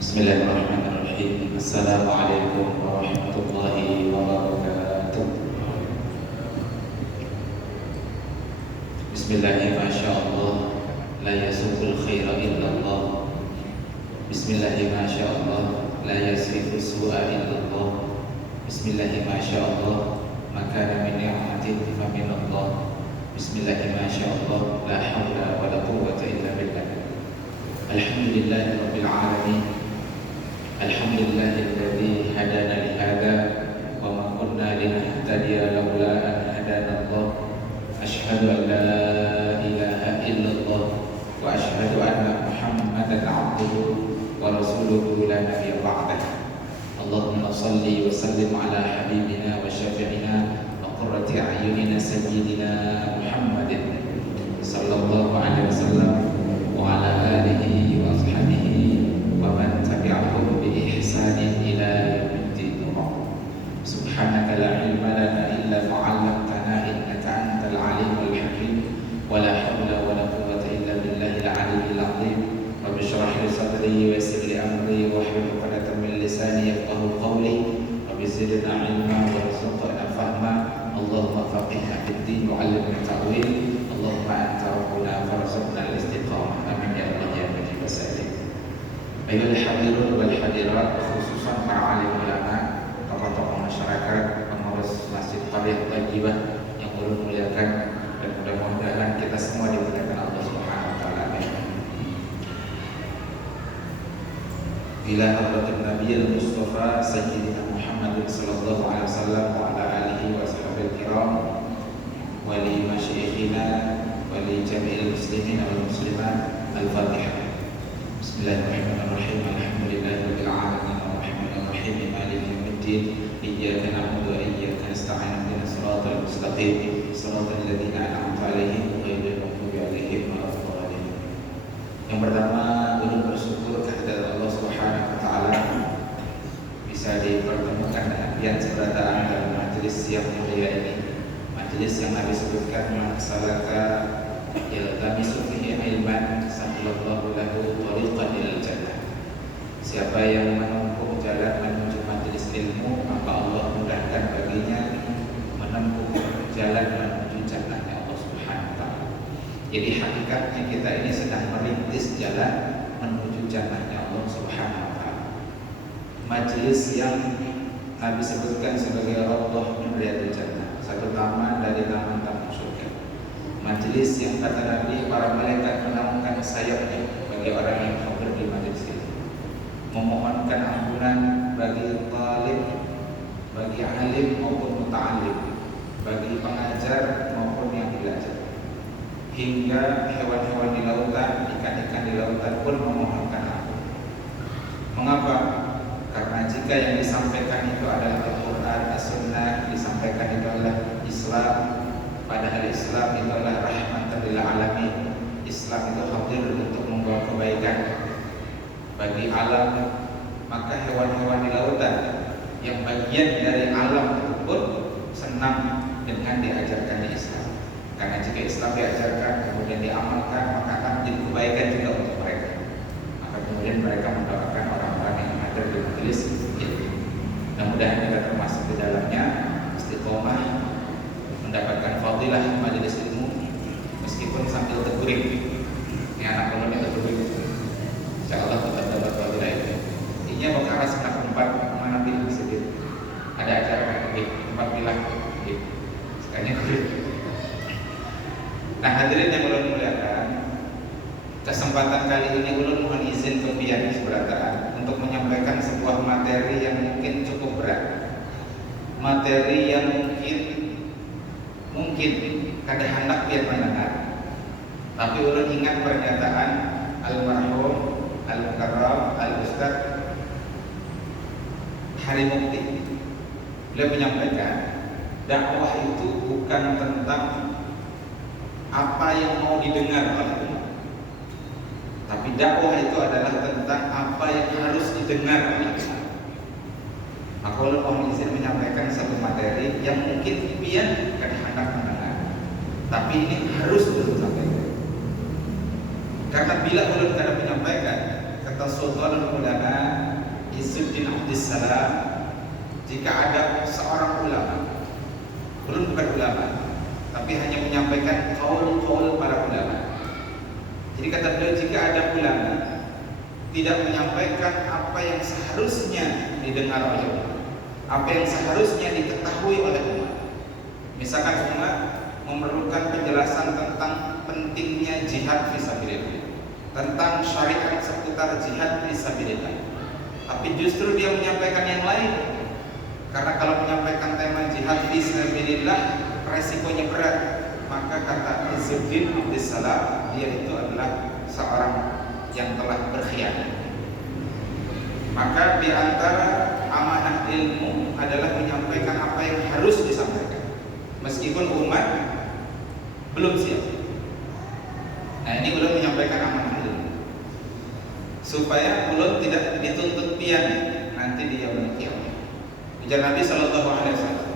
Bismillahirrahmanirrahim. Assalamualaikum warahmatullahi wabarakatuh. Bismillahirrahmanirrahim. Masyaallah, la yasubul khaira illallah. Bismillahirrahmanirrahim. Masyaallah, la yasrifu su'a illallah. Bismillahirrahmanirrahim. Masyaallah, makana min ni'matin fa min Allah. Bismillahirrahmanirrahim. Masyaallah, la haula wala quwwata illa billah. Alhamdulillahi rabbil alamin. Alhamdulillahilladzi hadana li hadza wa ma kunna linahtadiya laula an hadana Allah. Asyhadu an la ilaha illallah wa asyhadu anna Muhammadan 'abduhu wa rasuluhu la nabiyya ba'dah. Allahumma shalli wa sallim ala habibina wa syafi'ina wa qurrati a'yunina sayyidina Muhammadin sallallahu alaihi wasallam wa ala alihi wa ashabihi wa man tabi'ahum bi ihsanin ila yaumiddin. Subhanaka la ilma lana illa ma 'allamtana innaka antal alimul hakim wa la haula wa la quwwata illa billahil aliyyil azim. Rabbi shrah li sadri wa yassir li amri wa hlul 'uqdatam min lisani yafqahu qawli. Rabbi zidna ilma warzuqna fahma. Allahumma faqihna fid din wa 'allimna ta'wil. Allahumma anta rabbuna farzuqna al-istiqamah. Amin ya Allah ya mujib as-sa'ilin. Ayohal hadirun wal hadirat, khususan para alim ulama, tokoh-tokoh masyarakat, pengurus Masjid Qaryah Thayyibah yang ulun muliakan, dan mudah-mudahan kita semua dimuliakan Allah Subhanahu wa taala. Ila hadratin Nabiyil Mustafa Sayyidina Muhammadin sallallahu alaihi wasallam wa ala alihi wa sahbihi kiram wa li masyayikhina wa li jami'il muslimin wal muslimat. Al-Fatihah. Bismillahirrahmanirrahim. Alhamdulillahirabbil alamin arrahmanir rahim maliki yaumiddin. Iyyaka na'budu wa iyyaka nasta'in. Ihdinas siratal mustaqim siratal ladzina an'amta 'alaihim ghairil maghdubi 'alaihim waladdallin. Yang pertama, ulun bersyukur kehadirat Allah Subhanahu wa taala bisa dipertemukan dengan pian seberataan dalam majelis yang mulia ini. Majelis yang Nabi sebutkan masalaka yaltamisu fihi ilman sahhalallahu lahu tariqan ilal jannah. Siapa yang menempuh jalan menuju majelis ilmu, maka Allah mudahkan baginya menempuh jalan menuju jannahnya Allah Subhanahu wa taala. Jadi hakikatnya kita ini sedang merintis jalan menuju jannahnya Allah Subhanahu wa taala. Majelis yang Nabi sebutkan sebagai raudhah min riyadil jannah, satu taman dari taman-taman surga. Majelis yang kata Nabi para malaikat menaungkan sayapnya bagi orang yang hadir di majelis ini, memohonkan ampunan bagi talib, bagi alim maupun muta'alim, bagi pengajar maupun yang belajar, hingga hewan-hewan di lautan, ikan-ikan di lautan pun memohonkan ampun. Mengapa? Karena jika yang disampaikan itu adalah Al-Quran, As-Sunnah, disampaikan itu adalah Islam, padahal Islam itu adalah rahmatan lil alamin. Islam itu hadir untuk membawa kebaikan bagi alam, maka hewan-hewan di lautan yang bagian dari alam tersebut senang dengan diajarkannya Islam. Karena jika Islam diajarkan kemudian diamalkan, maka akan menjadi kebaikan juga untuk mereka. Maka kemudian mereka mendoakan orang-orang yang hadir di majelis ini. Mudah-mudahan kita termasuk di dalamnya, istiqomah, mendapatkan fadilah majelis ilmu meskipun sambil terguring. Ini anak ulun yang terguring, insyaallah tetap dapat fadilah itu. Ini mau ke arah setengah 4 mana pilih sedikit. Ada acara tempat bilang sekalinya guring. Nah, hadirin yang ulun muliakan, kesempatan kali ini ulun mohon izin kepian seberataan untuk menyampaikan sebuah materi yang mungkin cukup berat. Materi yang mungkin kada hendak dia mendengar, tapi ulun ingat pernyataan almarhum al-mukarram al-ustaz Hari Mukti. Beliau menyampaikan dakwah itu bukan tentang apa yang mau didengar oleh umat, tapi dakwah itu adalah tentang apa yang harus didengar oleh umat. Maka ulun mohon izin menyampaikan satu materi yang mungkin pian kada hendak mendengar, tapi ini harus ulun sampaikan. Karena bila ulun kada menyampaikan, kata sultan ulama Izzuddin Abdissalam, jika ada seorang ulama, belum bukan ulama, tapi hanya menyampaikan qaul para ulama. Jadi kata beliau, jika ada ulama tidak menyampaikan apa yang seharusnya didengar oleh umat, apa yang seharusnya diketahui oleh umat. Misalkan umat memerlukan penjelasan tentang pentingnya jihad fisabilillah, tentang syariat seputar jihad fisabilillah, tapi justru dia menyampaikan yang lain. Karena kalau menyampaikan tema jihad fisabilillah resikonya berat, maka kata Izzuddin Abdissalam, dia itu adalah seorang yang telah berkhianat. Maka di antara amanah ilmu adalah menyampaikan apa yang harus disampaikan, meskipun umat belum siap. Nah, ini belum menyampaikan amanah ilmu, supaya belum tidak dituntut pian nanti di yaumul qiyamah. Ujar Nabi sallallahu alaihi wasallam,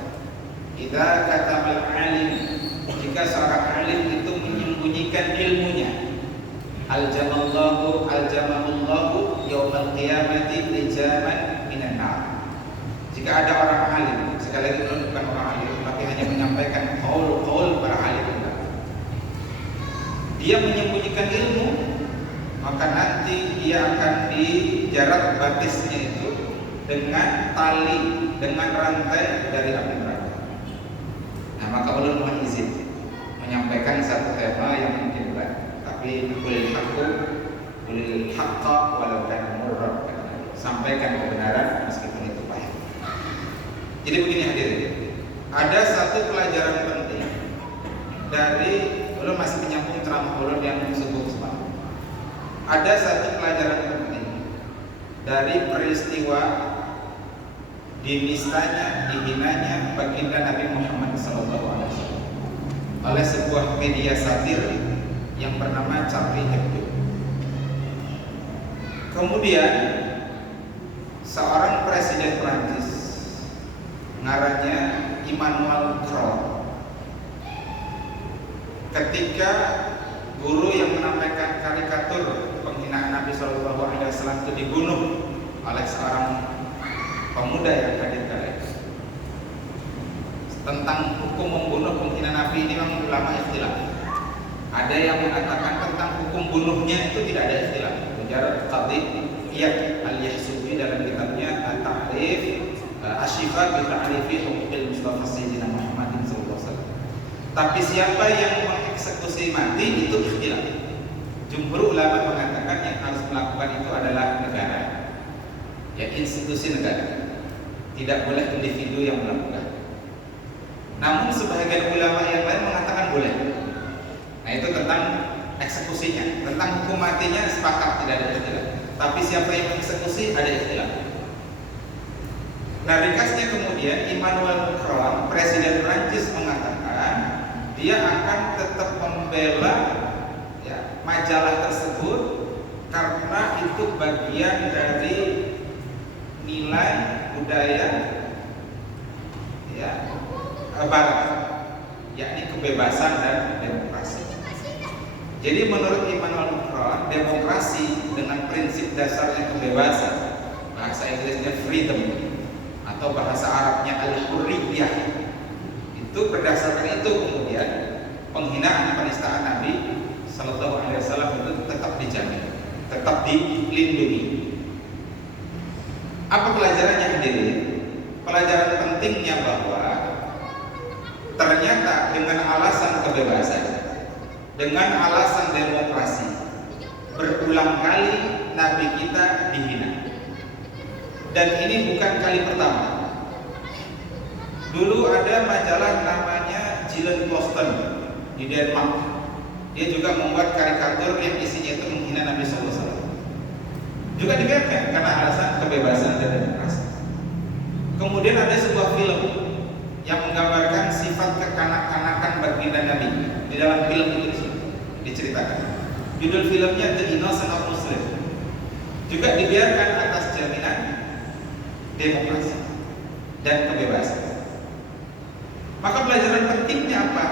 "Idza katamal alim," jika seorang alim itu menyembunyikan ilmunya, aljamallahu yaumal qiyamati lijaman minan nar. Jika ada orang alim, sekali lagi bukan orang alim, tapi hanya menyampaikan qaul para alim, dia menyembunyikan ilmu, maka nanti dia akan dijarat batisnya itu dengan tali, dengan rantai dari api neraka. Nah, maka ulun mohon izin menyampaikan satu tema yang mungkin berat, tapi ulil haqqa walau kana murran, sampaikan kebenaran meskipun itu pahit. Jadi begini hadirin, ada satu pelajaran penting dari ulun, masih menyambung ceramah ulun yang sungguh semangat. Ada satu pelajaran penting dari peristiwa dinistanya, dihinanya baginda Nabi Muhammad SAW oleh sebuah media satir yang bernama Charlie Hebdo. Kemudian seorang presiden Prancis, ngarannya Emmanuel Macron, ketika guru yang menampilkan karikatur penghinaan Nabi SAW itu dibunuh oleh seorang pemuda yang hadir kali. Tentang hukum membunuh penghina Nabi ini memang ulama ikhtilaf. Ada yang mengatakan tentang hukum bunuhnya itu tidak ada ikhtilaf. Ujar Qadhi Iyad Al-Yahsubi dalam kitabnya At-Ta'rif Asy-Syifa bi Ta'rifi Huquqil Mustafa Sayyidina Muhammadin sallallahu alaihi wasallam. Tapi siapa yang mengeksekusi mati itu ikhtilaf. Jumhur ulama mengatakan yang harus melakukan itu adalah negara, ya institusi negara, tidak boleh individu yang melakukan. Namun sebagian ulama yang lain mengatakan boleh. Nah, itu tentang eksekusinya. Tentang hukum matinya sepakat tidak ada ikhtilaf. Tapi siapa yang mengeksekusi ada ikhtilaf. Nah, ringkasnya kemudian Emmanuel Macron, presiden Prancis, mengatakan dia akan tetap membela majalah tersebut karena itu bagian dari nilai budaya barat, yakni kebebasan dan demokrasi. Jadi menurut Emmanuel Macron, demokrasi dengan prinsip dasarnya kebebasan, bahasa Inggrisnya freedom atau bahasa Arabnya al-hurriyah, itu berdasarkan itu kemudian penghinaan penistaan Nabi Sallallahu Alaihi Wasallam itu tetap dijamin, tetap dilindungi. Apa pelajarannya hadirin? Pelajaran pentingnya bahwa ternyata dengan alasan kebebasan, dengan alasan demokrasi, berulang kali Nabi kita dihina. Dan ini bukan kali pertama. Dulu ada majalah namanya Jyllands-Posten di Denmark. Dia juga membuat karikatur yang isinya itu menghina Nabi SAW. Juga dibiarkan karena alasan kebebasan dan demokrasi. Kemudian ada sebuah film yang menggambarkan sifat kekanak-kanakan baginda Nabi. Di dalam film itu diceritakan. Judul filmnya The Innocent of Muslim. Juga dibiarkan atas jaminan demokrasi dan kebebasan. Maka pelajaran pentingnya apa?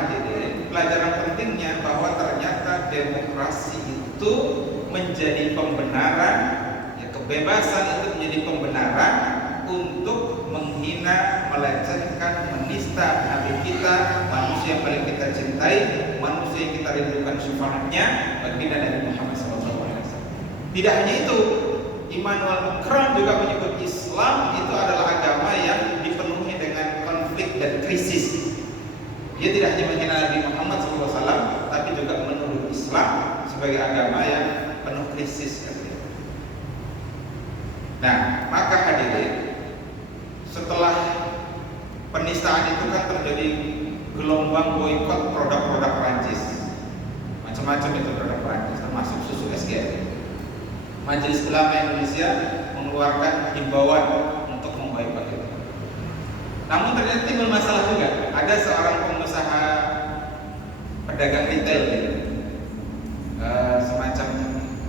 Pelajaran pentingnya bahwa ternyata demokrasi itu menjadi pembenaran kebebasan itu menjadi pembenaran untuk menghina, melecehkan, menista Nabi kita, manusia yang paling kita cintai, manusia yang kita rindukan syafaatnya, baginda Nabi Muhammad SAW. Tidak hanya itu, Immanuel Macron juga menyebut Islam itu adalah agama yang dipenuhi dengan konflik dan krisis. Dia tidak hanya menghina Nabi Muhammad SAW, tapi juga menuduh Islam sebagai agama yang penuh krisis. Nah, maka hadirin, setelah penistaan itu kan terjadi gelombang boikot produk-produk Prancis, macam-macam itu produk Prancis, termasuk susu SGF. Majelis Ulama Indonesia mengeluarkan himbauan untuk memboikot itu. Namun ternyata timbul masalah juga. Ada seorang pengusaha pedagang retail, semacam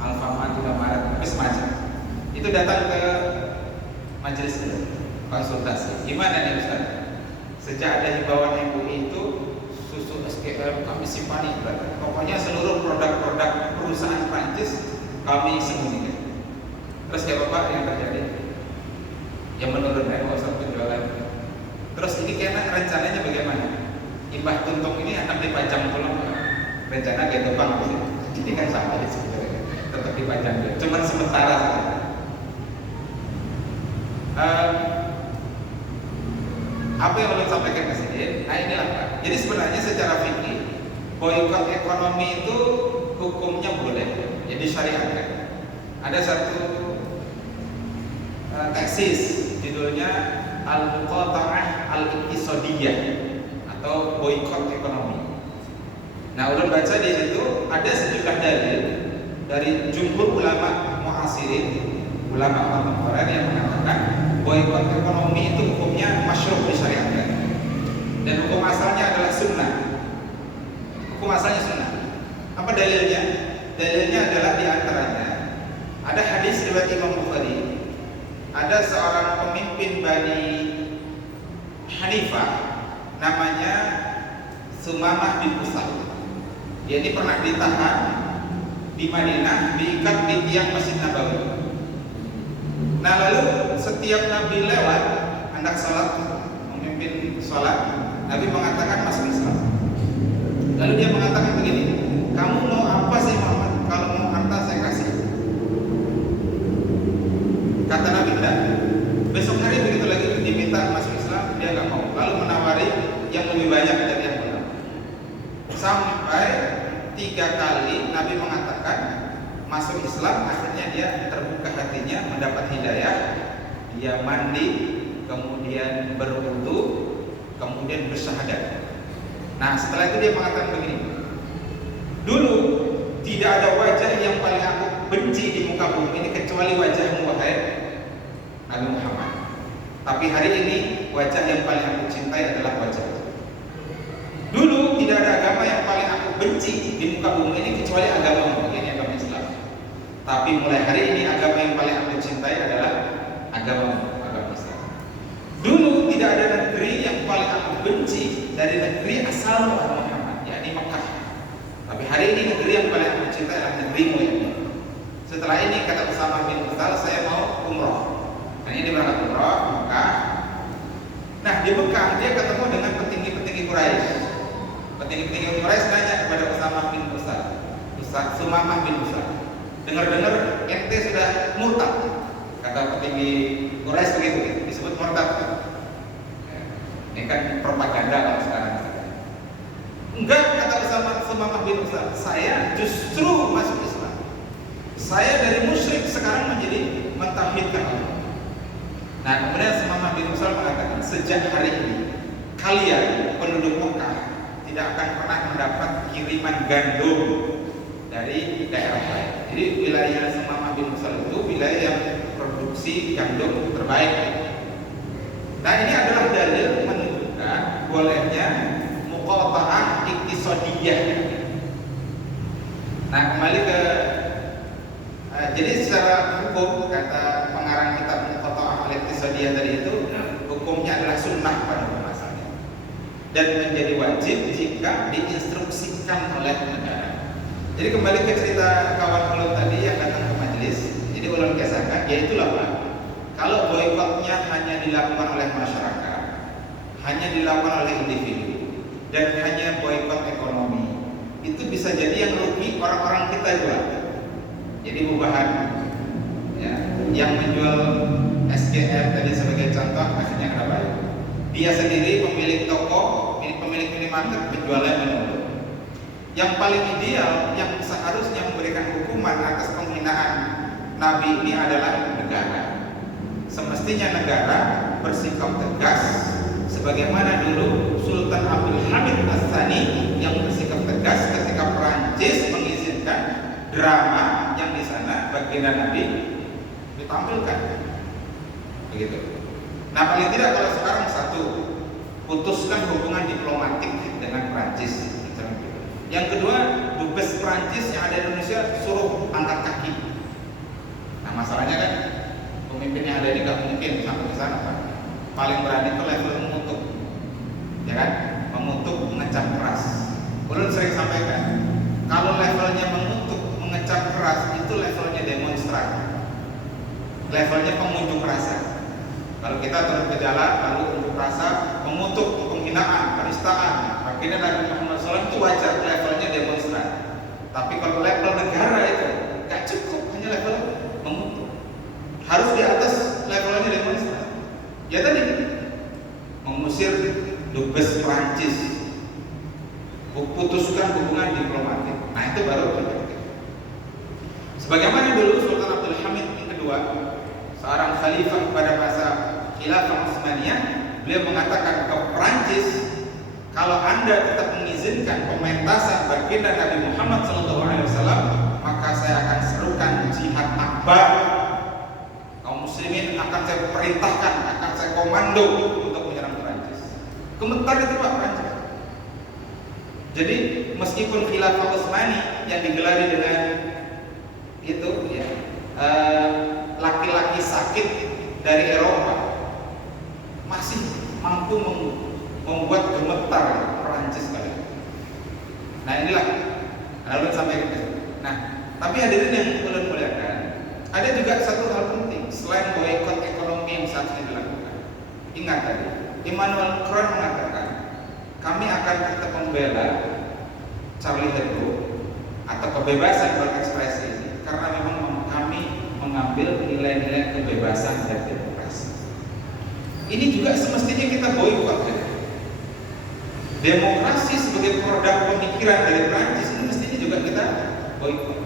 Alfamart, Indomaret, tapi semacam itu datang ke majelis konsultasi. Gimana nih Ustaz? Sejak ada himbauan MUI itu, susu SGF kami simpan. Pokoknya seluruh produk-produk perusahaan Prancis kami sembunyikan. Terus ya Bapak yang terjadi? Yang menurun omset penjualan. Terus ini kayaknya rencananya bagaimana? Imbah tuntung ini akan dipajang pulang. Rencana kayak Topang sih. Jadi kan sama aja sebenarnya. Tetap dipajang. Cuman sementara saja. Apa yang belum sampaikan ke sini? Nah inilah Pak. Jadi sebenarnya secara fikih boikot ekonomi itu hukumnya boleh, jadi syariatkan. Ada satu tesis judulnya Al-Muqata'ah Al-Iqtisadiyah atau boikot ekonomi. Nah, ulun baca di situ ada sejumlah dalil dari jumhur ulama muasirin, ulama kontemporer yang mengatakan boikot ekonomi itu hukumnya masyruh disyariatkan. Dan hukum asalnya adalah sunnah. Hukum asalnya sunnah. Apa dalilnya? Dalilnya adalah diantaranya ada hadis riwayat Imam Bukhari. Ada seorang pemimpin Bani Hanifah namanya Sumamah bin Usal. Dia ini pernah ditahan di Madinah, diikat di tiang Masjid Nabawi. Nah lalu setiap Nabi lewat hendak salat, memimpin salat, Nabi mengatakan masuk Islam. Lalu dia mengatakan begini, kamu mau apa sih Muhammad? Kalau mau harta saya kasih. Kata Nabi tidak. Besok hari begitu lagi diminta masuk Islam, dia nggak mau. Lalu menawari yang lebih banyak dari yang benar. Sampai 3 kali Nabi mengatakan masuk Islam, akhirnya dia terbuka hatinya, mendapat hidayah. Dia mandi, kemudian berwudu, kemudian bersyahadat. Nah setelah itu dia mengatakan begini, dulu tidak ada wajah yang paling aku benci di muka bumi ini kecuali wajahmu wahai Nabi Muhammad. Tapi hari ini wajah yang paling aku cintai adalah wajah. Dulu tidak ada agama yang paling aku benci di muka bumi ini kecuali agamamu, ini agama Islam. Tapi mulai hari ini agama yang paling aku cintai adalah agamamu, agama Islam. Dulu tidak ada negeri yang paling aku benci dari negeri asalmu Muhammad, yakni Mekah. Tapi hari ini negeri yang paling aku cintai adalah negerimu ya. Setelah ini kata Usamah bin Usal, saya mau umroh. Nah ini berangkat umroh Mekah. Nah di Mekah dia ketemu dengan petinggi-petinggi Quraisy. Petinggi-petinggi Quraisy nanya kepada Usamah bin Usal, Sumamah bin Usal, dengar-dengar ente sudah murtad. Kata petinggi Quraisy begitu, disebut murtad. Ini kan propaganda kalau sekarang. Enggak, kata Sumamah bin Usal, saya justru masuk Islam. Saya dari musyrik sekarang menjadi mentauhidkan Allah. Nah kemudian Sumamah bin Usal mengatakan, sejak hari ini kalian penduduk Mekah tidak akan pernah mendapat kiriman gandum dari daerah lain. Jadi wilayah Sumamah bin Usal itu wilayah yang produksi gandum terbaik. Nah ini adalah dalil menunjukkan bolehnya muqata'ah iqtisadiyah. Nah kembali ke jadi secara hukum kata pengarang kitab muqata'ah iqtisadiyah tadi itu hukumnya adalah sunnah pada masalahnya dan menjadi wajib jika diinstruksikan oleh negara. Jadi kembali ke cerita kawan ulun tadi yang datang ke majelis. Jadi ulun ulun kisahkan, yaitulah Pak, kalau boikotnya hanya dilakukan oleh masyarakat, hanya dilakukan oleh individu, dan hanya boikot ekonomi, itu bisa jadi yang rugi orang-orang kita juga. Jadi bubahan, ya, yang menjual SGR tadi sebagai contoh, akhirnya kena bayar. Dia sendiri pemilik toko, pemilik minimarket, penjualnya menurun. Yang paling ideal, yang seharusnya memberikan hukuman atas penghinaan Nabi ini adalah negara. Semestinya negara bersikap tegas, sebagaimana dulu Sultan Abdul Hamid Ats-Tsani yang bersikap tegas ketika Perancis mengizinkan drama yang di sana baginda Nabi ditampilkan. Begitu. Nah, paling tidak kalau sekarang satu, putuskan hubungan diplomatik dengan Perancis. Yang kedua, dubes Perancis yang ada di Indonesia suruh angkat kaki. Nah, masalahnya kan pemimpin yang ada ini nggak mungkin sampai ke sana, Pak. Paling berani itu level mengutuk, ya kan? Mengutuk, mengecam keras. Ulun sering sampaikan, kalau levelnya mengutuk, mengecam keras itu levelnya demonstran, levelnya pengunjuk rasa. Kalau kita turun ke jalan lalu unjuk rasa, mengutuk penghinaan, penistaan, akhirnya Nabi Muhammad SAW itu wajar, levelnya demonstran. Tapi kalau level negara itu nggak cukup, hanya level mengutuk, harus di atas levelnya demonstran. Ya tadi mengusir dubes Prancis, putuskan hubungan diplomatik. Nah itu baru efektif. Sebagaimana dulu Sultan Abdul Hamid yang kedua, seorang khalifah pada masa Khilafah Utsmaniyah, beliau mengatakan ke Prancis, kalau Anda tetap mengizinkan pementasan baginda Nabi Muhammad SAW, maka saya akan serukan jihad akbar. Kaum muslimin akan saya perintahkan, akan saya komando untuk menyerang Prancis. Gemetar itu Pak Prancis. Jadi meskipun Khilafah Utsmani yang digelari dengan itu ya, laki-laki sakit dari Eropa masih mampu membuat gemetar Perancis kali. Nah inilah lalu sampai ke. Nah, tapi hadirin yang ulun muliakan, ada juga satu hal penting selain boikot ekonomi yang seharusnya dilakukan. Ingat tadi, Immanuel Kant mengatakan, kami akan tetap membela Charlie Hebdo atau kebebasan berekspresi karena memang kami mengambil nilai-nilai kebebasan dan demokrasi. Ini juga semestinya kita boikot ya. Demokrasi sebagai produk pemikiran dari Prancis ini mestinya juga kita boikot.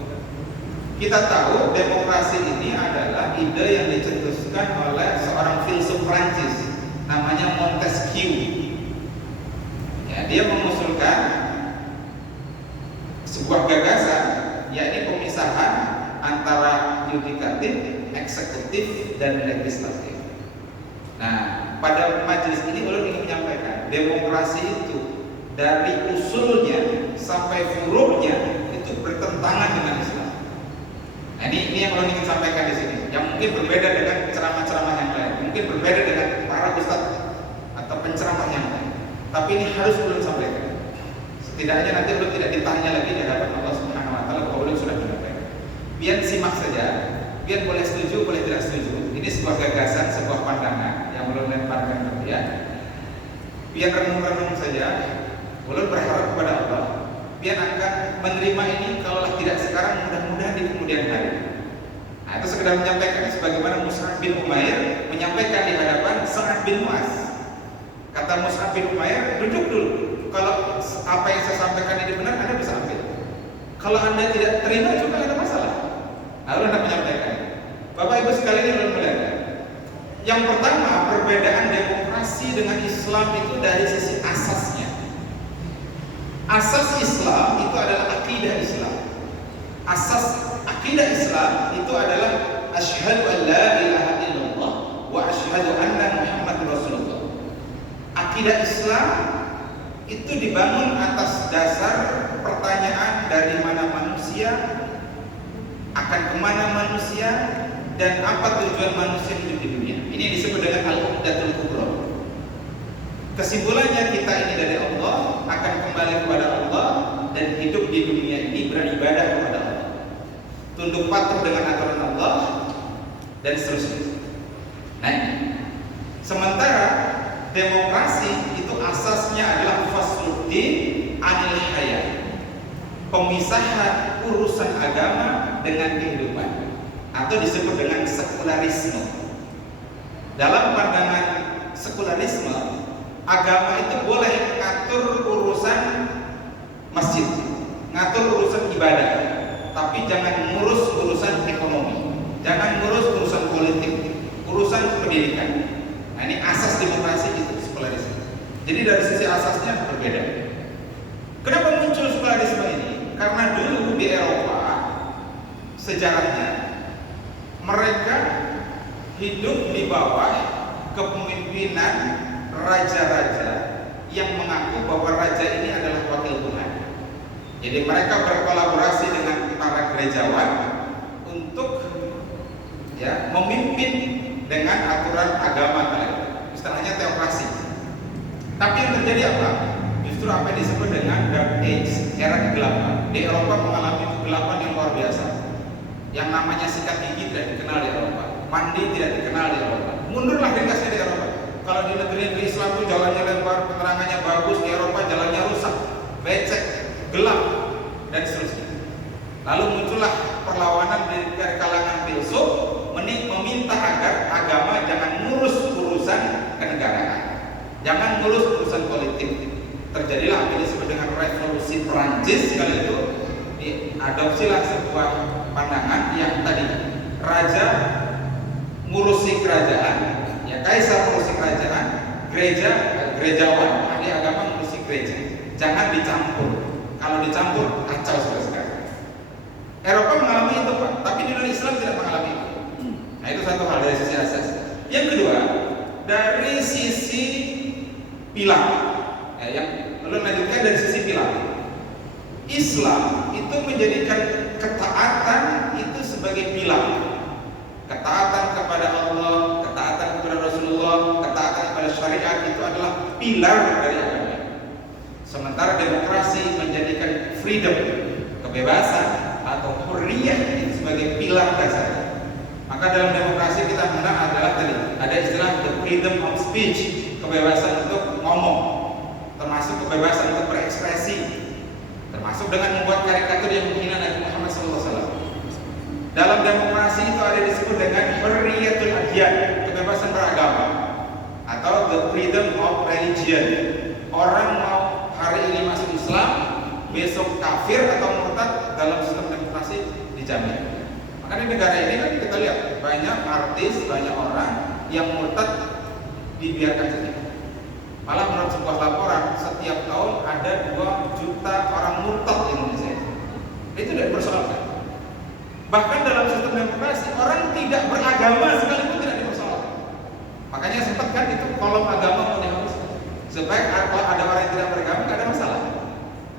Kita tahu demokrasi ini adalah ide yang dicetuskan oleh seorang filsuf Prancis namanya Montesquieu. Ya, dia mengusulkan sebuah gagasan, yakni pemisahan antara yudikatif, eksekutif, dan legislatif. Nah, pada majelis ini ulun ingin menyampaikan, demokrasi itu dari usulnya sampai furu'nya itu bertentangan dengan Islam. Nah, ini yang ulun ingin sampaikan di sini. Yang mungkin berbeda dengan ceramah-ceramah yang lain, mungkin berbeda dengan para ustadz atau penceramah yang lain. Tapi ini harus ulun sampaikan. Setidaknya nanti ulun tidak ditanya lagi di hadapan Allah Subhanahu Wa Taala bahwa ulun sudah menyampaikan. Biar simak saja, biar boleh setuju, boleh tidak setuju. Ini sebuah gagasan, sebuah pandangan yang ulun lemparkan ke dia. Biar renung-renung saja. Ulun berharap kepada Allah, biar akan menerima ini kalau tidak sekarang, mudah-mudahan di kemudian hari. Nah, itu sekedar menyampaikan sebagaimana Mus'ab bin Umair menyampaikan di hadapan Sa'ad bin Mu'az. Kata Mus'ab bin Umair, duduk dulu. Kalau apa yang saya sampaikan ini benar, Anda bisa ambil. Kalau Anda tidak terima juga ada masalah. Lalu Anda menyampaikan. Bapak Ibu sekalian yang bermulia. Yang pertama, perbedaan demokrasi dengan Islam itu dari sisi asasnya. Asas Islam itu adalah akidah Islam. Asas akidah Islam itu adalah asyhadu an la ilaha illallah wa asyhadu anna Muhammadar Rasulullah. Akidah Islam itu dibangun atas dasar pertanyaan dari mana manusia, akan kemana manusia, dan apa tujuan manusia hidup di dunia. Ini disebut dengan al-uqdatul kubra. Kesimpulannya kita ini dari Allah, akan kembali kepada Allah, dan hidup di dunia ini beribadah kepada Allah, tunduk patuh dengan aturan Allah, dan seterusnya. Nah, sementara demokrasi itu asasnya adalah fasluddin anil hayat, pemisahan urusan agama dengan kehidupan, atau disebut dengan sekularisme. Dalam pandangan sekularisme, agama itu boleh ngatur urusan masjid, ngatur urusan ibadah, tapi jangan ngurus urusan ekonomi, jangan ngurus urusan politik, urusan pendidikan. Nah, ini asas demokrasi itu sekularisme. Jadi dari sisi asasnya berbeda. Kenapa muncul sekularisme ini? Karena dulu di Eropa sejarahnya mereka hidup di bawah kepemimpinan raja-raja yang mengaku bahwa raja ini adalah wakil Tuhan. Jadi mereka berkolaborasi dengan para gerejawan untuk memimpin dengan aturan agama mereka. Istilahnya teokrasi. Tapi yang terjadi apa? Justru apa yang disebut dengan Dark Age, era kegelapan. Di Eropa mengalami kegelapan yang luar biasa. Yang namanya sikat gigi tidak dikenal di Eropa, mandi tidak dikenal di Eropa. Mundurlah ringkasnya di Eropa. Kalau di negeri Islam itu jalannya lebar, penerangannya bagus, di Eropa jalannya rusak, becek, gelap, dan seterusnya. Lalu muncullah perlawanan dari kalangan filsuf meminta agar agama jangan ngurus urusan kenegaraan, jangan ngurus urusan politik. Terjadilah apa yang disebut dengan revolusi Perancis. Kali itu diadopsilah sebuah pandangan yang tadi raja ngurusi kerajaan, kaisar ngurusi kerajaan, gerejawan ahli agama ngurusi gereja. Jangan dicampur. Kalau dicampur kacau sekali. Eropa mengalami itu, Pak, tapi di dunia Islam tidak mengalami itu. Nah, itu satu hal dari sisi asas. Yang kedua, dari sisi pilar, yang lalu lanjutkan dari sisi pilar. Islam itu menjadikan ketaatan itu sebagai pilar. Ketaatan kepada Allah, ketaatan kepada Rasulullah, ketaatan kepada syariat itu adalah pilar dari agama. Sementara demokrasi menjadikan freedom, kebebasan atau hurriyah itu sebagai pilar dasar. Maka dalam demokrasi kita mengenal adalah tadi ada istilah the freedom of speech, kebebasan untuk ngomong, termasuk kebebasan untuk berekspresi, termasuk dengan membuat karikatur yang menghina Nabi Muhammad SAW. Dalam demokrasi itu ada disebut dengan hurriyatul adyan, kebebasan beragama, atau the freedom of religion. Orang mau hari ini masuk Islam, besok kafir atau murtad, dalam sistem demokrasi dijamin. Maka di negara ini kan kita lihat banyak artis, banyak orang yang murtad dibiarkan saja. Malah menurut sebuah laporan setiap tahun ada 2 juta orang murtad di Indonesia. Itu tidak dipersoalkan. Bahkan dalam sistem demokrasi orang tidak beragama sekalipun tidak dipersoalkan. Makanya sempat kan itu kolom agama mau dihapuskan supaya kalau ada orang yang tidak beragama tidak ada masalah.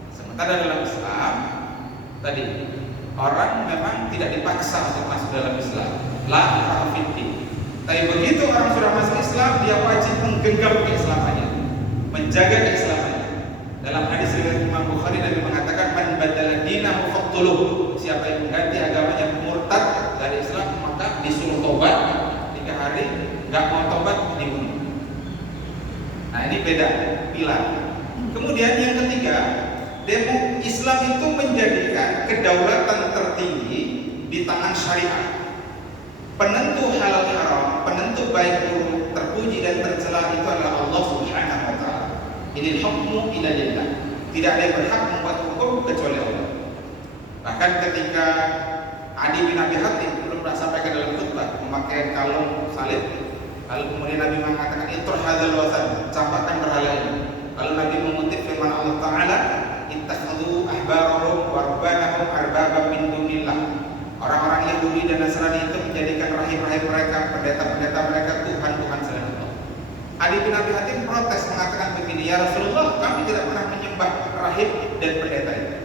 Sementara dalam Islam tadi orang memang tidak dipaksa untuk masuk dalam Islam. La ikraha fid-din. Tapi begitu orang sudah masuk Islam, dia wajib menggenggam keislamannya, menjaga keislamannya. Dalam hadis riwayat Imam Bukhari, Nabi mengatakan man badala dinahu faqtuluh. Siapa yang mengganti agamanya murtad dari Islam maka disuruh tobat 3 hari, enggak mau tobat dibunuh. Nah, ini beda pilar. Kemudian yang ketiga, Islam itu menjadikan kedaulatan tertinggi di tangan syariat. Penentu halal haram, penentu baik buruk, terpuji dan tercela itu adalah Allah Subhanahu wa taala. Inil hukmu illa lillah. Tidak ada yang berhak membuat hukum kecuali Allah. Bahkan ketika Adi bin Abi Hatim belum sampai ke dalam khutbah memakai kalung salib, lalu kemudian Nabi mengatakan itur hadzal wasan, campakkan berhala ini. Lalu Nabi mengutip firman Allah Taala, ittakhadhu ahbarahum wa rubbanahum arbaban min dunillah. Orang-orang Yahudi dan Nasrani itu menjadikan rahib-rahib mereka, pendeta-pendeta mereka Tuhan-Tuhan selain Allah. Adi bin Abi Hatim protes mengatakan begini, ya Rasulullah, kami tidak pernah menyembah rahib dan pendeta itu.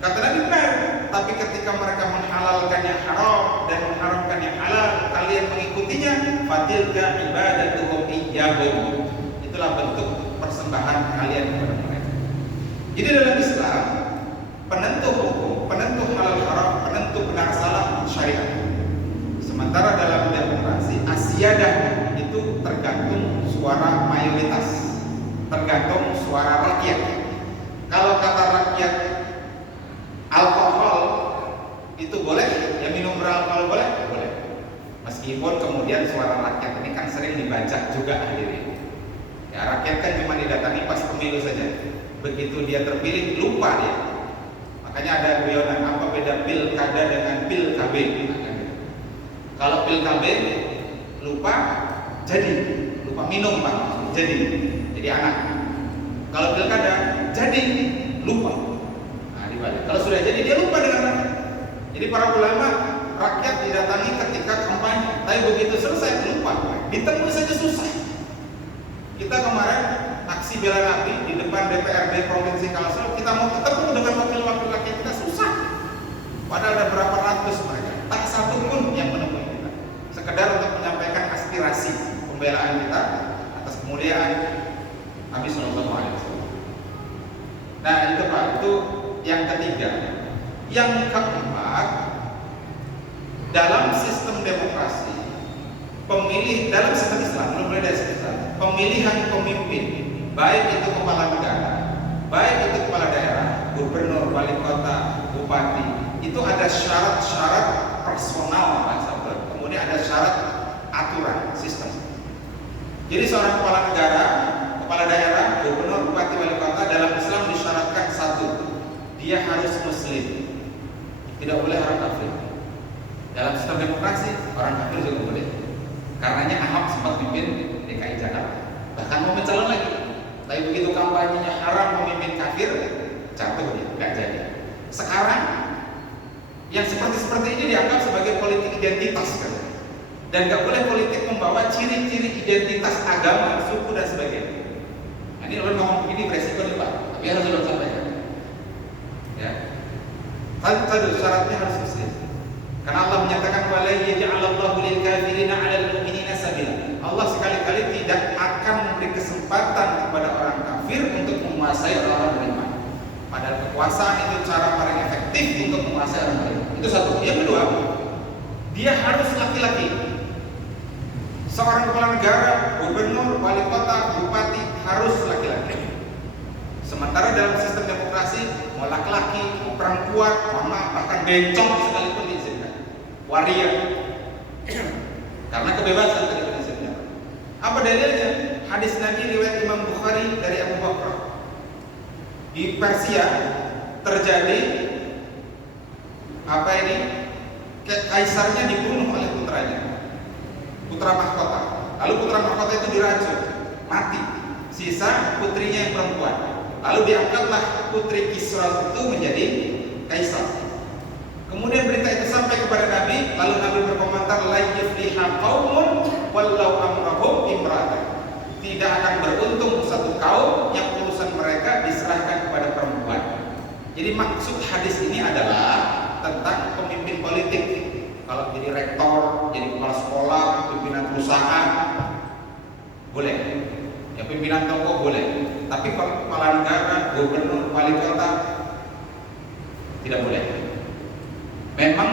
Kata Nabi, benar, tapi ketika mereka menghalalkan yang haram dan mengharamkan yang halal, kalian mengikutinya, fatilka ibadatuhum iyyahum. Itulah bentuk persembahan kalian kepada mereka. Jadi dalam Islam, penentu hukum, penentu halal haram, penentu benar salah syariat. Sementara dalam demokrasi siadah itu tergantung suara mayoritas, tergantung suara rakyat. Kalau kata rakyat alkohol itu boleh, ya minum beralkohol boleh, boleh. Meskipun kemudian suara rakyat ini kan sering dibaca juga hadirin. Ya, rakyat kan cuma didatangi pas pemilu saja. Begitu dia terpilih lupa dia. Makanya ada guyonan, apa beda pilkada dengan pil KB? Kalau pil KB lupa jadi, lupa minum Pak, jadi anak. Kalau pilkada jadi lupa. Nah, dibalik. Kalau sudah jadi dia lupa dengan rakyat. Jadi para ulama, rakyat didatangi ketika kampanye, tapi begitu selesai lupa, ditemui saja susah. Kita kemarin aksi bela Nabi di depan DPRD Provinsi Kalsel, kita mau ketemu dengan wakil-wakil rakyat kita susah. Padahal ada berapa ratus mereka, tak satu pun yang menemui kita. Sekedar untuk menyampaikan aspirasi pembelaan kita atas kemuliaan Nabi Sallallahu Alaihi Wasallam. Nah itu Pak, itu yang ketiga. Yang keempat, dalam sistem demokrasi, pemilih dalam sistem Islam, belum boleh dari sistem pemilihan pemimpin, baik itu kepala negara, baik itu kepala daerah, gubernur, wali kota, bupati, itu ada syarat-syarat personal Pak Sabar. Kemudian ada syarat aturan sistem. Jadi seorang kepala negara, kepala daerah, gubernur, bupati, wali kota dalam Islam disyaratkan satu, dia harus muslim, tidak boleh orang kafir. Dalam sistem demokrasi orang kafir juga boleh. Karenanya Ahok sempat pimpin DKI Jakarta, bahkan mau mencalon lagi. Tapi begitu kampanyenya haram pemimpin kafir, jatuh dia, nggak jadi. Sekarang yang seperti ini dianggap sebagai politik identitas kan? Dan nggak boleh politik membawa ciri-ciri identitas agama, suku dan sebagainya. Nah, ini orang ngomong begini beresiko nih Pak, tapi harus belum sampaikan. Ya, tadi syaratnya harus muslim. Karena Allah menyatakan wala yaj'alallahu lil kafirina 'alal mu'minina sabila. Allah sekali-kali tidak akan memberi kesempatan kepada orang kafir untuk menguasai orang beriman. Padahal kekuasaan itu cara paling efektif untuk menguasai orang beriman. Itu satu. Yang kedua, dia harus laki-laki. Seorang kepala negara, gubernur, wali kota, bupati harus laki-laki. Sementara dalam sistem demokrasi, mau laki-laki, mau perempuan, bahkan bencong sekalipun diizinkan. Waria. Karena kebebasan tadi prinsipnya. Apa dalilnya? Hadis Nabi riwayat Imam Bukhari dari Abu Bakar. Di Persia terjadi apa ini? Kaisarnya dibunuh oleh putranya, putra mahkota. Lalu putra mahkota itu diracun, mati. Sisa putrinya yang perempuan. Lalu diangkatlah putri Kisra itu menjadi kaisar. Kemudian berita itu sampai kepada Nabi, lalu Nabi berkomentar, la yufliha qaumun wallau amrahum imra'atan. Tidak akan beruntung satu kaum yang urusan mereka diserahkan kepada perempuan. Jadi maksud hadis ini adalah tentang pemimpin politik. Kalau jadi rektor, jadi kepala sekolah, pimpinan perusahaan, boleh. Ya pimpinan toko boleh. Tapi kalau kepala negara, gubernur, wali kota tidak boleh. Memang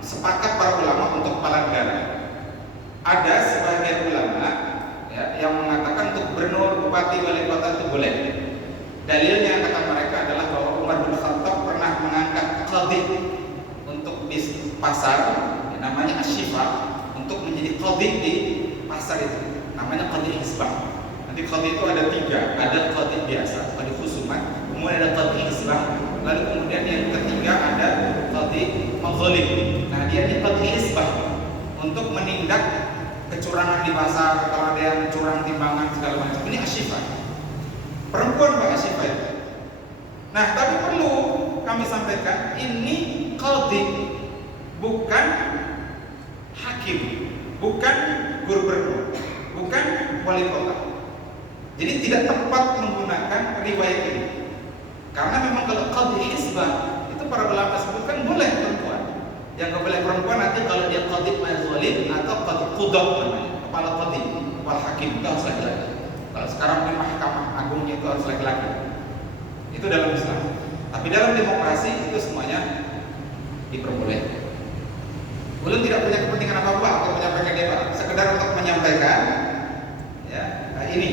sepakat para ulama untuk kepala negara. Ada sebagian ulama ya, yang mengatakan untuk gubernur, bupati, wali kota itu boleh. Dalilnya kata mereka adalah bahwa Umar bin Khattab pernah mengangkat qadhi untuk di pasar, ya, namanya Asyifa, untuk menjadi qadhi di pasar itu. Namanya qadhi hisbah. Nanti qadhi itu ada tiga, ada qadhi biasa, qadhi khusuman, kemudian ada qadhi hisbah, lalu kemudian yang ketiga ada qadhi mazalim. Nah dia ini qadhi hisbah untuk menindak kecurangan di pasar, kalau ada yang curang timbangan segala macam. Ini Asyifa, perempuan Pak Asyifa itu. Nah tapi perlu kami sampaikan, ini qadhi, bukan hakim, bukan gubernur, bukan wali kota. Jadi tidak tepat menggunakan riwayat ini. Karena memang kalau qadhi hisbah itu para ulama sebutkan boleh perempuan. Yang nggak boleh perempuan nanti kalau dia qadhi mazalim atau qadhi qudah namanya, kepala qadhi, kepala hakim itu harus laki-laki. Kalau sekarang di Mahkamah Agungnya itu harus laki-laki. Itu dalam Islam. Tapi dalam demokrasi itu semuanya diperbolehkan. Beliau tidak punya kepentingan apa-apa untuk menyampaikan dia, sekedar untuk menyampaikan ya. Nah, ini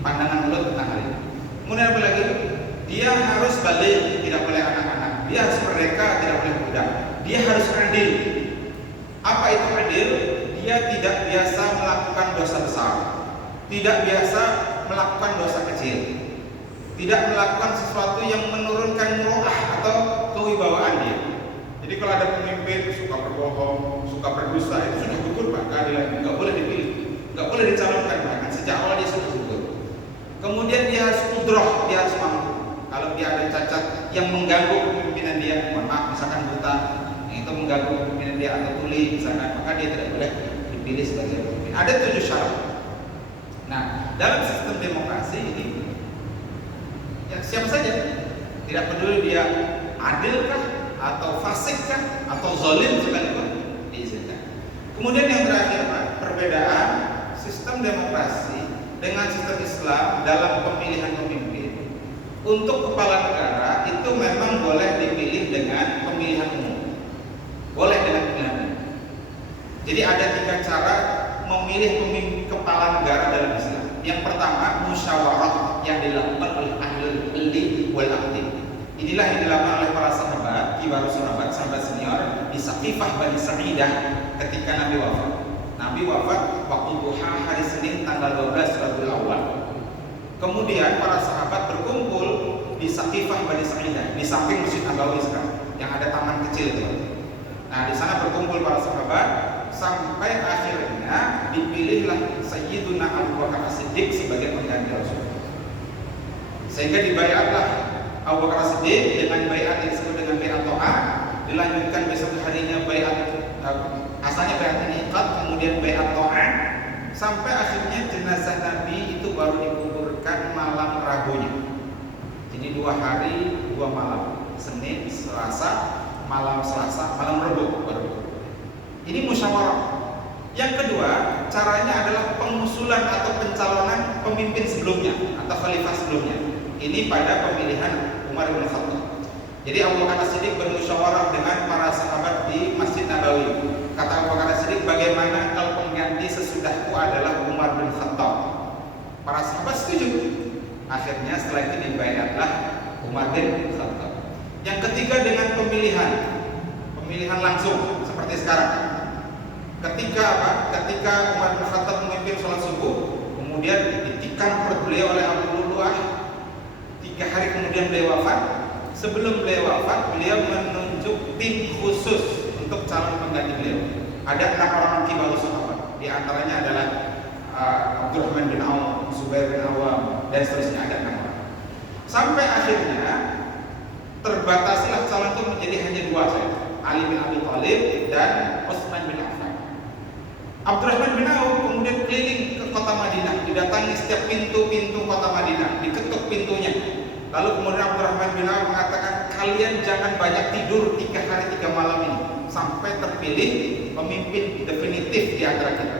pandangan beliau tentang hal ini. Kemudian apa lagi? Dia harus balik, tidak boleh anak-anak. Dia harus merdeka, tidak boleh budak. Dia harus adil. Apa itu adil? Dia tidak biasa melakukan dosa besar, tidak biasa melakukan dosa kecil, tidak melakukan sesuatu yang menurunkan muruah atau kewibawaan dia. Jadi kalau ada pemimpin suka berbohong, suka berdusta, itu sudah gugur Pak, keadilan nggak boleh dipilih, nggak boleh dicalonkan, bahkan sejak awal dia sudah gugur. Kemudian dia harus kudroh, dia harus mampu. Kalau dia ada cacat yang mengganggu kepemimpinan dia, mohon maaf, misalkan buta, yang itu mengganggu kepemimpinan dia atau tuli misalkan, maka dia tidak boleh dipilih sebagai pemimpin. Ada 7 syarat. Nah, dalam sistem demokrasi ini, ya siapa saja, tidak peduli dia adilkah atau fasikkah atau zalim sekalipun diizinkan. Kemudian yang terakhir Pak, perbedaan sistem demokrasi dengan sistem Islam dalam pemilihan pemimpin. Untuk kepala negara itu memang boleh dipilih dengan pemilihan umum, boleh dengan pemilihan umum. Jadi ada 3 cara memilih pemimpin kepala negara dalam Islam. Yang pertama, musyawarah yang dilakukan oleh ahlul ilmi wal aqdi. Inilah yang dilakukan oleh para sahabat, kibarul sahabat, sahabat senior di Saqifah Bani Sa'idah ketika Nabi wafat. Nabi wafat waktu duha hari Senin tanggal 12 Rabiul Awal. Kemudian para sahabat berkumpul di Saqifah Bani Sa'idah, di samping Masjid Nabawi sekarang, yang ada taman kecil itu. Nah, di sana berkumpul para sahabat sampai akhirnya dipilihlah Sayyiduna Abu Bakar As-Siddiq sebagai pengganti Rasul. Sehingga dibayarlah Abu Bakar As-Siddiq dengan baiat yang disebut dengan baiat Ta'ah, dilanjutkan besok harinya baiat asalnya baiat Iqad, kemudian baiat Ta'ah, sampai akhirnya jenazah Nabi itu baru dikuburkan malam Rabunya. Jadi 2 hari 2 malam, Senin, Selasa, malam Selasa, malam Rabu baru. Ini musyawarah. Yang kedua, caranya adalah pengusulan atau pencalonan pemimpin sebelumnya atau khalifah sebelumnya. Ini pada pemilihan Umar bin Khattab. Jadi Abu Bakar As-Siddiq bermusyawarah dengan para sahabat di Masjid Nabawi. Kata Abu Bakar As-Siddiq, bagaimana kalau pengganti sesudahku adalah Umar bin Khattab? Para sahabat setuju. Akhirnya setelah itu dibaiatlah Umar bin Khattab. Yang ketiga dengan pemilihan langsung seperti sekarang. Ketika Umar bin Khattab memimpin sholat subuh, kemudian ditikam perut beliau oleh Abu Lu'lu'ah. 3 hari kemudian beliau wafat. Sebelum beliau wafat, beliau menunjuk tim khusus untuk calon pengganti beliau. Ada 6 orang kibarul sahabat. Di antaranya adalah Abdurrahman bin Auf, Zubair bin Awam, dan seterusnya, ada 6 orang. Sampai akhirnya terbatasilah calon itu menjadi hanya 2 saja, Ali bin Abi Thalib dan Utsman bin Affan. Abdurrahman bin Auf kemudian keliling ke kota Madinah, didatangi setiap pintu-pintu kota Madinah, diketuk pintunya. Lalu kemudian Abdurrahman bin Auf mengatakan, kalian jangan banyak tidur 3 hari 3 malam ini sampai terpilih pemimpin definitif di antara kita.